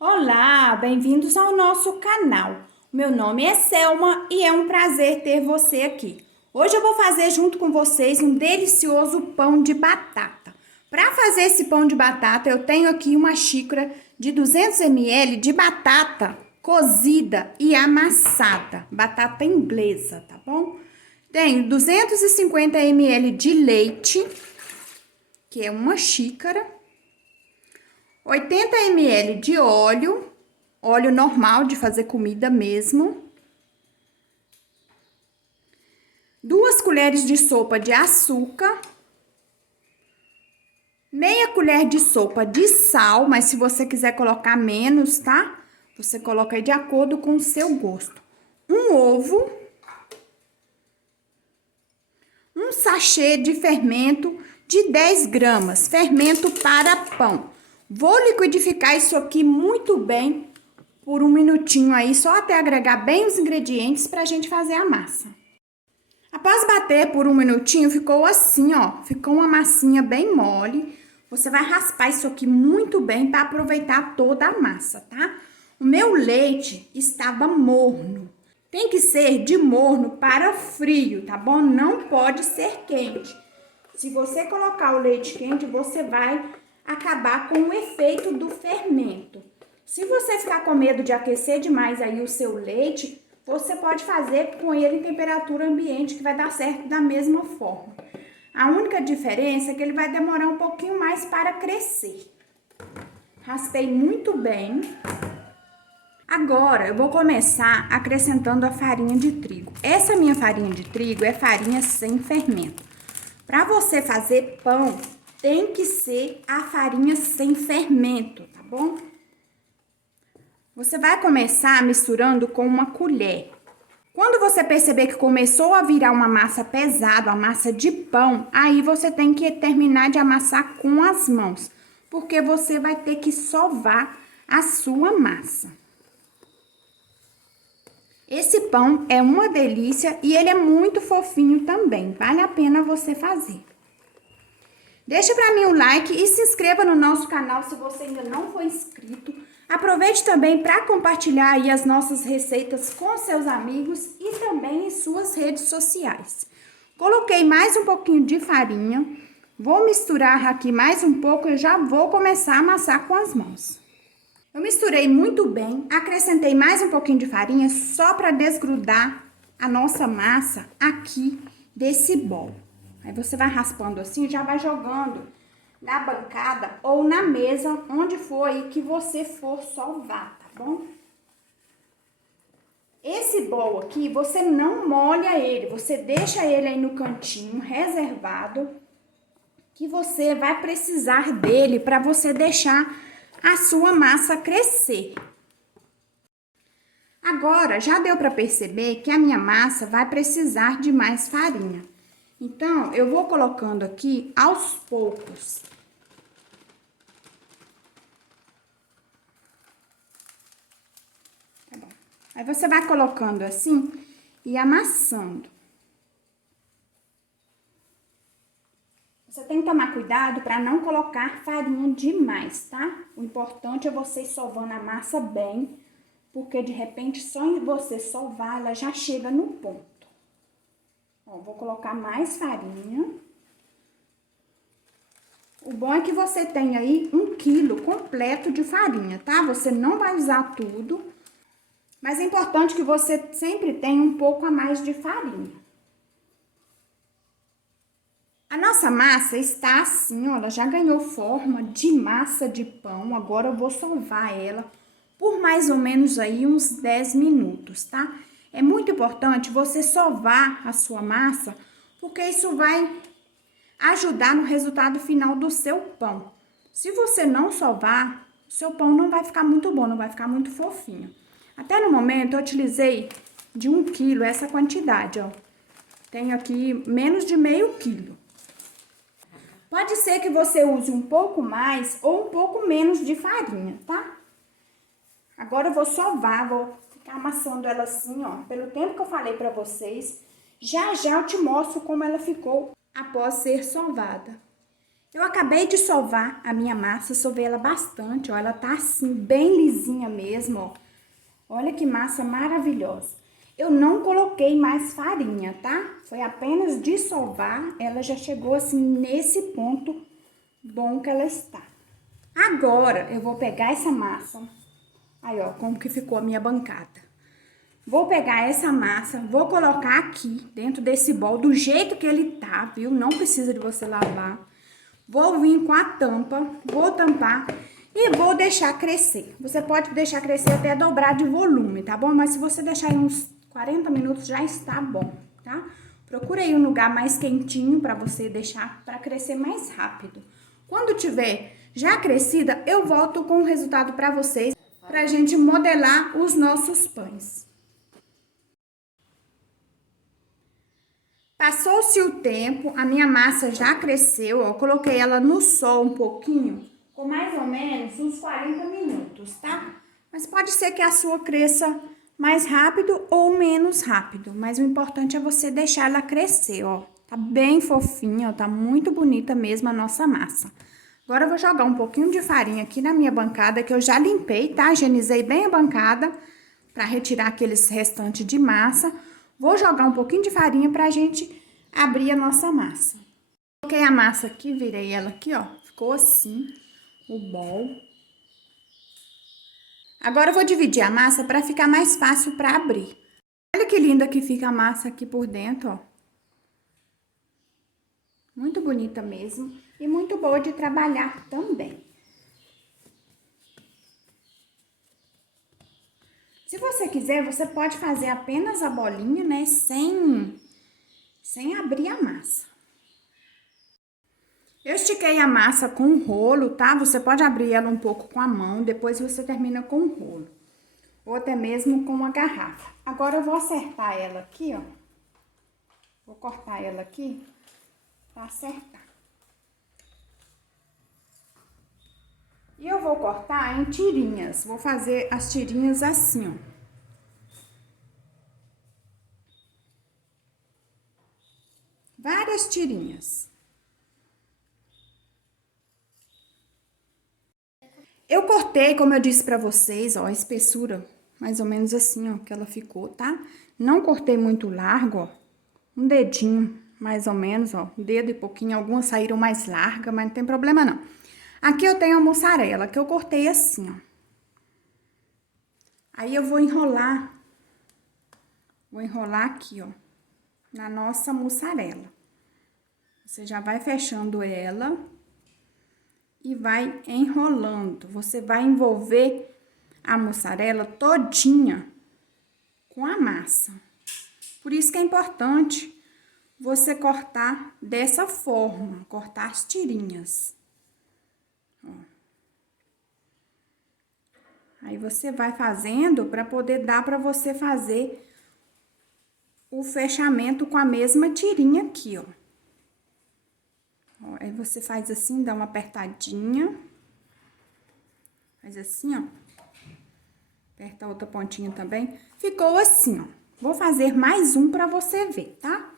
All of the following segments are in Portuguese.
Olá, bem-vindos ao nosso canal. Meu nome é Selma e é um prazer ter você aqui. Hoje eu vou fazer junto com vocês um delicioso pão de batata. Para fazer esse pão de batata, eu tenho aqui uma xícara de 200 ml de batata cozida e amassada, batata inglesa, tá bom? Tenho 250 ml de leite, que é uma xícara. 80 ml de óleo, óleo normal de fazer comida mesmo. 2 colheres de sopa de açúcar. Meia colher de sopa de sal, mas se você quiser colocar menos, tá? Você coloca aí de acordo com o seu gosto. Um ovo. Um sachê de fermento de 10 gramas, fermento para pão. Vou liquidificar isso aqui muito bem por um minutinho aí, só até agregar bem os ingredientes para a gente fazer a massa. Após bater por um minutinho, ficou assim, ó, ficou uma massinha bem mole. Você vai raspar isso aqui muito bem para aproveitar toda a massa, tá? O meu leite estava morno. Tem que ser de morno para frio, tá bom? Não pode ser quente. Se você colocar o leite quente, você vai acabar com o efeito do fermento. Se você ficar com medo de aquecer demais aí o seu leite, você pode fazer com ele em temperatura ambiente, que vai dar certo da mesma forma. A única diferença é que ele vai demorar um pouquinho mais para crescer. Raspei muito bem. Agora, eu vou começar acrescentando a farinha de trigo. Essa minha farinha de trigo é farinha sem fermento. Para você fazer pão, tem que ser a farinha sem fermento, tá bom? Você vai começar misturando com uma colher. Quando você perceber que começou a virar uma massa pesada, uma massa de pão, aí você tem que terminar de amassar com as mãos, porque você vai ter que sovar a sua massa. Esse pão é uma delícia e ele é muito fofinho também, vale a pena você fazer. Deixa para mim um like e se inscreva no nosso canal se você ainda não for inscrito. Aproveite também para compartilhar aí as nossas receitas com seus amigos e também em suas redes sociais. Coloquei mais um pouquinho de farinha, vou misturar aqui mais um pouco e já vou começar a amassar com as mãos. Eu misturei muito bem, acrescentei mais um pouquinho de farinha só para desgrudar a nossa massa aqui desse bolo. Aí você vai raspando assim e já vai jogando na bancada ou na mesa, onde for aí que você for sovar, tá bom? Esse bolo aqui, você não molha ele, você deixa ele aí no cantinho, reservado, que você vai precisar dele para você deixar a sua massa crescer. Agora, já deu para perceber que a minha massa vai precisar de mais farinha. Então, eu vou colocando aqui aos poucos. Tá bom. Aí você vai colocando assim e amassando. Você tem que tomar cuidado para não colocar farinha demais, tá? O importante é você sovando a massa bem, porque de repente só em você sovar ela já chega no ponto. Ó, vou colocar mais farinha. O bom é que você tem aí 1 quilo completo de farinha, tá? Você não vai usar tudo, mas é importante que você sempre tenha um pouco a mais de farinha. A nossa massa está assim, ó, ela já ganhou forma de massa de pão. Agora eu vou sovar ela por mais ou menos aí uns 10 minutos, tá? É muito importante você sovar a sua massa, porque isso vai ajudar no resultado final do seu pão. Se você não sovar, o seu pão não vai ficar muito bom, não vai ficar muito fofinho. Até no momento eu utilizei de 1 quilo essa quantidade, ó. Tenho aqui menos de meio quilo. Pode ser que você use um pouco mais ou um pouco menos de farinha, tá? Agora eu vou sovar, vou ficar amassando ela assim, ó, pelo tempo que eu falei pra vocês. Já já eu te mostro como ela ficou após ser sovada. Eu acabei de sovar a minha massa, sovei ela bastante, ó. Ela tá assim, bem lisinha mesmo, ó. Olha que massa maravilhosa. Eu não coloquei mais farinha, tá? Foi apenas de sovar, ela já chegou assim nesse ponto bom que ela está. Agora, eu vou pegar essa massa. Aí, ó, como que ficou a minha bancada. Vou pegar essa massa, vou colocar aqui dentro desse bol do jeito que ele tá, viu? Não precisa de você lavar. Vou vir com a tampa, vou tampar e vou deixar crescer. Você pode deixar crescer até dobrar de volume, tá bom? Mas se você deixar aí uns 40 minutos já está bom, tá? Procura aí um lugar mais quentinho para você deixar para crescer mais rápido. Quando tiver já crescida, eu volto com o resultado para vocês, pra gente modelar os nossos pães. Passou-se o tempo, a minha massa já cresceu, ó, eu coloquei ela no sol um pouquinho, com mais ou menos uns 40 minutos, tá? Mas pode ser que a sua cresça mais rápido ou menos rápido, mas o importante é você deixar ela crescer, ó. Tá bem fofinha, ó, tá muito bonita mesmo a nossa massa. Agora eu vou jogar um pouquinho de farinha aqui na minha bancada, que eu já limpei, tá? Higienizei bem a bancada, pra retirar aqueles restantes de massa. Vou jogar um pouquinho de farinha pra gente abrir a nossa massa. Coloquei a massa aqui, virei ela aqui, ó. Ficou assim, o bol. Agora eu vou dividir a massa pra ficar mais fácil pra abrir. Olha que linda que fica a massa aqui por dentro, ó. Muito bonita mesmo e muito boa de trabalhar também. Se você quiser, você pode fazer apenas a bolinha, né, sem abrir a massa. Eu estiquei a massa com um rolo, tá? Você pode abrir ela um pouco com a mão, depois você termina com um rolo. Ou até mesmo com uma garrafa. Agora eu vou acertar ela aqui, ó. Vou cortar ela aqui pra acertar. E eu vou cortar em tirinhas. Vou fazer as tirinhas assim, ó. Várias tirinhas. Eu cortei, como eu disse pra vocês, ó, a espessura, mais ou menos assim, ó, que ela ficou, tá? Não cortei muito largo, ó. Um dedinho, mais ou menos, ó. Um dedo e pouquinho. Algumas saíram mais largas, mas não tem problema, não. Aqui eu tenho a mussarela, que eu cortei assim, ó. Aí eu vou enrolar. Vou enrolar aqui, ó, na nossa mussarela. Você já vai fechando ela e vai enrolando. Você vai envolver a mussarela todinha com a massa. Por isso que é importante você cortar dessa forma, cortar as tirinhas. Ó. Aí você vai fazendo para poder dar para você fazer o fechamento com a mesma tirinha aqui, ó. Ó, aí você faz assim, dá uma apertadinha. Faz assim, ó. Aperta a outra pontinha também. Ficou assim, ó. Vou fazer mais um pra você ver, tá?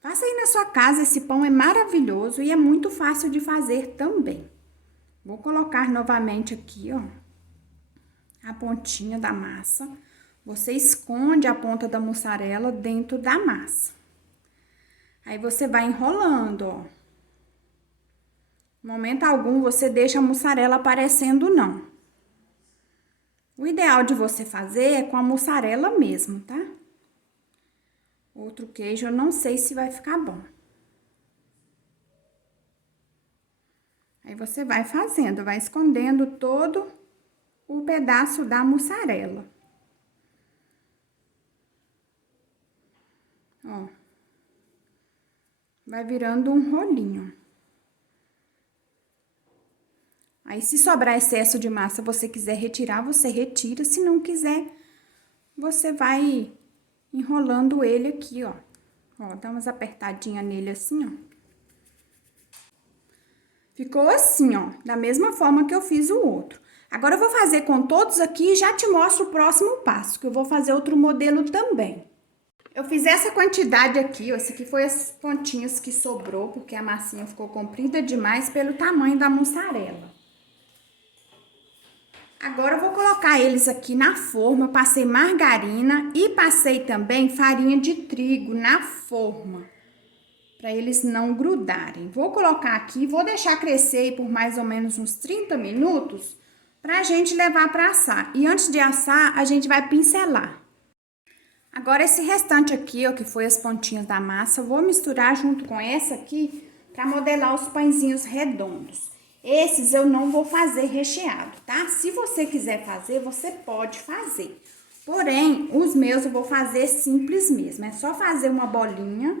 Faça aí na sua casa, esse pão é maravilhoso e é muito fácil de fazer também. Vou colocar novamente aqui, ó, a pontinha da massa. Você esconde a ponta da mussarela dentro da massa. Aí você vai enrolando, ó. Momento algum você deixa a mussarela aparecendo, não. O ideal de você fazer é com a mussarela mesmo, tá? Outro queijo eu não sei se vai ficar bom. Aí você vai fazendo, vai escondendo todo o pedaço da mussarela. Ó. Vai virando um rolinho. Aí, se sobrar excesso de massa, você quiser retirar, você retira. Se não quiser, você vai enrolando ele aqui, ó. Ó, dá umas apertadinhas nele assim, ó. Ficou assim, ó, da mesma forma que eu fiz o outro. Agora, eu vou fazer com todos aqui e já te mostro o próximo passo, que eu vou fazer outro modelo também. Eu fiz essa quantidade aqui, ó. Esse aqui foi as pontinhas que sobrou, porque a massinha ficou comprida demais pelo tamanho da mussarela. Agora eu vou colocar eles aqui na forma. Eu passei margarina e passei também farinha de trigo na forma, para eles não grudarem. Vou colocar aqui, vou deixar crescer aí por mais ou menos uns 30 minutos, pra gente levar para assar. E antes de assar, a gente vai pincelar. Agora, esse restante aqui, ó, que foi as pontinhas da massa, eu vou misturar junto com essa aqui para modelar os pãezinhos redondos. Esses eu não vou fazer recheado, tá? Se você quiser fazer, você pode fazer. Porém, os meus eu vou fazer simples mesmo. É só fazer uma bolinha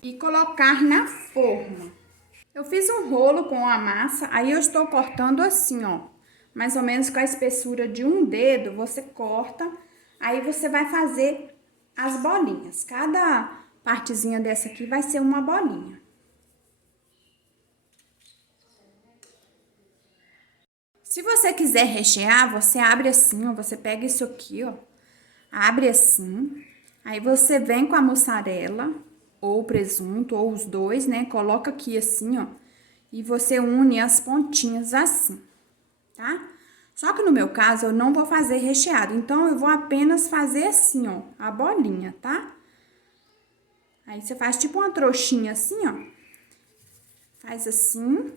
e colocar na forma. Eu fiz um rolo com a massa, aí eu estou cortando assim, ó. Mais ou menos com a espessura de um dedo, você corta. Aí você vai fazer as bolinhas. Cada partezinha dessa aqui vai ser uma bolinha. Se você quiser rechear, você abre assim, ó. Você pega isso aqui, ó. Abre assim. Aí você vem com a mussarela, ou presunto, ou os dois, né? Coloca aqui assim, ó. E você une as pontinhas assim, tá? Só que no meu caso, eu não vou fazer recheado. Então, eu vou apenas fazer assim, ó, a bolinha, tá? Aí, você faz tipo uma trouxinha assim, ó. Faz assim.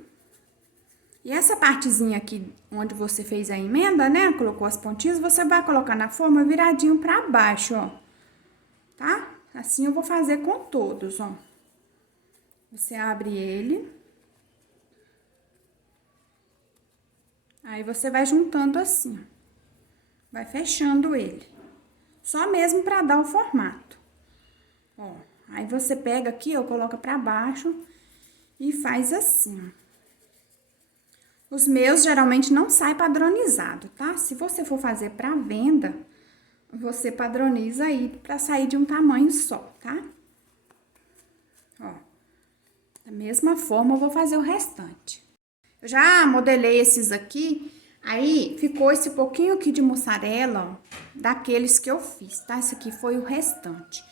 E essa partezinha aqui, onde você fez a emenda, né? Colocou as pontinhas, você vai colocar na forma viradinho pra baixo, ó. Tá? Assim eu vou fazer com todos, ó. Você abre ele. Aí, você vai juntando assim, ó. Vai fechando ele. Só mesmo pra dar o formato. Ó, aí você pega aqui, ó, coloca pra baixo e faz assim, ó. Os meus geralmente não sai padronizado, tá? Se você for fazer pra venda, você padroniza aí pra sair de um tamanho só, tá? Ó, da mesma forma eu vou fazer o restante. Eu já modelei esses aqui, aí ficou esse pouquinho aqui de mussarela, ó, daqueles que eu fiz, tá? Esse aqui foi o restante.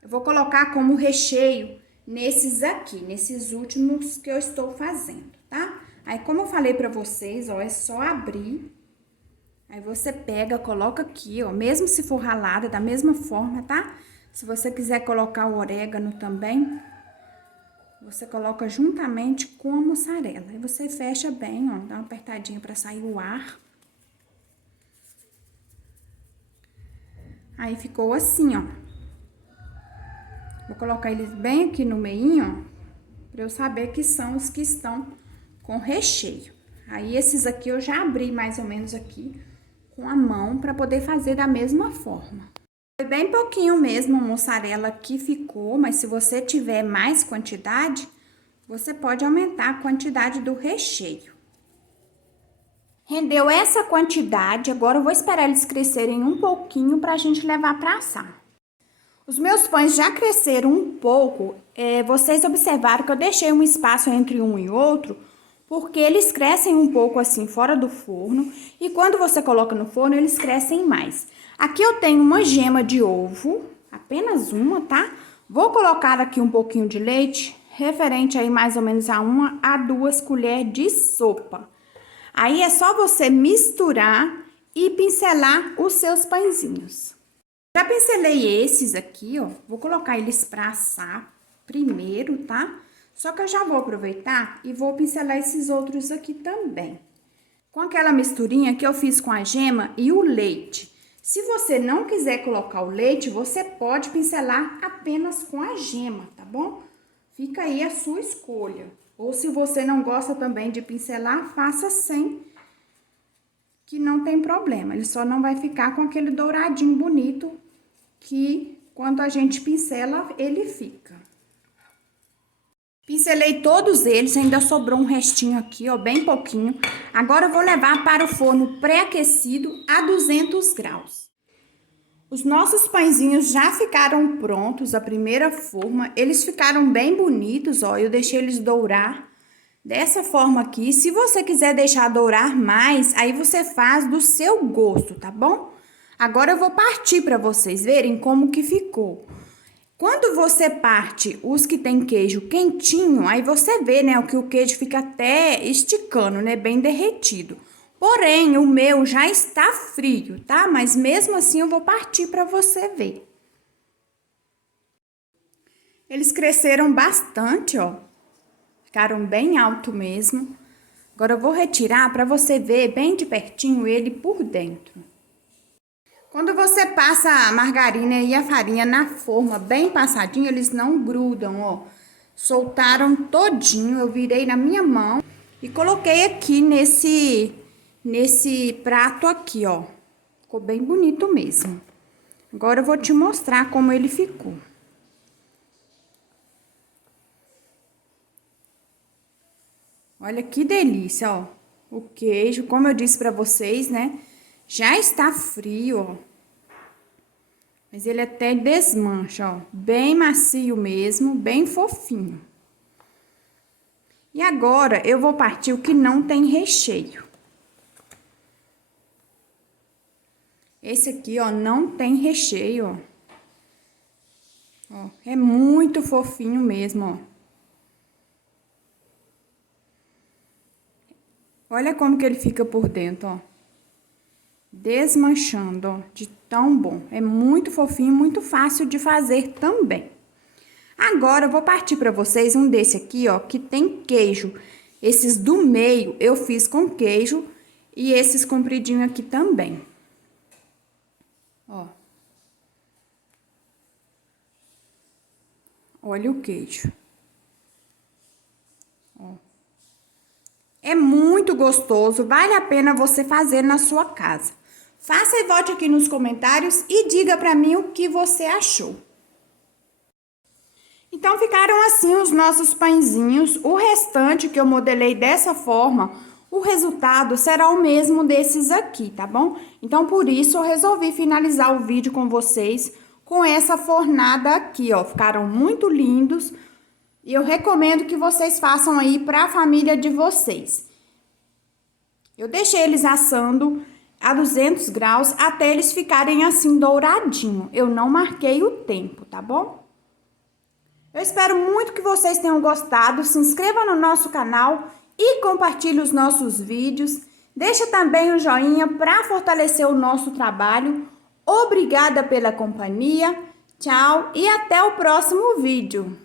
Eu vou colocar como recheio nesses aqui, nesses últimos que eu estou fazendo, tá? Aí, como eu falei pra vocês, ó, é só abrir. Aí, você pega, coloca aqui, ó, mesmo se for ralada, da mesma forma, tá? Se você quiser colocar o orégano também, você coloca juntamente com a mussarela. Aí, você fecha bem, ó, dá uma apertadinha pra sair o ar. Aí, ficou assim, ó. Vou colocar eles bem aqui no meinho, ó, pra eu saber que são os que estão com recheio. Aí, esses aqui eu já abri mais ou menos aqui com a mão pra poder fazer da mesma forma. Foi bem pouquinho mesmo a mussarela que ficou, mas se você tiver mais quantidade, você pode aumentar a quantidade do recheio. Rendeu essa quantidade, agora eu vou esperar eles crescerem um pouquinho pra gente levar pra assar. Os meus pães já cresceram um pouco, vocês observaram que eu deixei um espaço entre um e outro, porque eles crescem um pouco assim fora do forno e quando você coloca no forno, eles crescem mais. Aqui eu tenho uma gema de ovo, apenas uma, tá? Vou colocar aqui um pouquinho de leite, referente aí mais ou menos a 1 a 2 colheres de sopa. Aí é só você misturar e pincelar os seus pãezinhos. Já pincelei esses aqui, ó, vou colocar eles pra assar primeiro, tá? Só que eu já vou aproveitar e vou pincelar esses outros aqui também. Com aquela misturinha que eu fiz com a gema e o leite. Se você não quiser colocar o leite, você pode pincelar apenas com a gema, tá bom? Fica aí a sua escolha. Ou se você não gosta também de pincelar, faça sem, que não tem problema. Ele só não vai ficar com aquele douradinho bonito que quando a gente pincela, ele fica. Pincelei todos eles, ainda sobrou um restinho aqui, ó, bem pouquinho. Agora eu vou levar para o forno pré-aquecido a 200 graus. Os nossos pãezinhos já ficaram prontos, a primeira forma. Eles ficaram bem bonitos, ó, eu deixei eles dourar dessa forma aqui. Se você quiser deixar dourar mais, aí você faz do seu gosto, tá bom? Agora eu vou partir para vocês verem como que ficou. Quando você parte os que tem queijo quentinho, aí você vê, né, que o queijo fica até esticando, né, bem derretido. Porém, o meu já está frio, tá? Mas mesmo assim eu vou partir para você ver. Eles cresceram bastante, ó. Ficaram bem alto mesmo. Agora eu vou retirar para você ver bem de pertinho ele por dentro. Quando você passa a margarina e a farinha na forma bem passadinho, eles não grudam, ó. Soltaram todinho, eu virei na minha mão e coloquei aqui nesse prato aqui, ó. Ficou bem bonito mesmo. Agora eu vou te mostrar como ele ficou. Olha que delícia, ó. O queijo, como eu disse pra vocês, né? Já está frio, ó. Mas ele até desmancha, ó. Bem macio mesmo, bem fofinho. E agora, eu vou partir o que não tem recheio. Esse aqui, ó, não tem recheio, ó. Ó, é muito fofinho mesmo, ó. Olha como que ele fica por dentro, ó. Desmanchando, ó, de tão bom. É muito fofinho, muito fácil de fazer também. Agora, eu vou partir para vocês um desse aqui, ó, que tem queijo. Esses do meio eu fiz com queijo e esses compridinhos aqui também. Ó. Olha o queijo. Ó. É muito gostoso, vale a pena você fazer na sua casa. Faça e vote aqui nos comentários e diga pra mim o que você achou. Então, ficaram assim os nossos pãezinhos. O restante que eu modelei dessa forma, o resultado será o mesmo desses aqui, tá bom? Então, por isso, eu resolvi finalizar o vídeo com vocês com essa fornada aqui, ó. Ficaram muito lindos e eu recomendo que vocês façam aí pra família de vocês. Eu deixei eles assando a 200 graus até eles ficarem assim douradinho. Eu não marquei o tempo, tá bom? Eu espero muito que vocês tenham gostado. Se inscreva no nosso canal e compartilhe os nossos vídeos. Deixa também o joinha para fortalecer o nosso trabalho. Obrigada pela companhia. Tchau e até o próximo vídeo.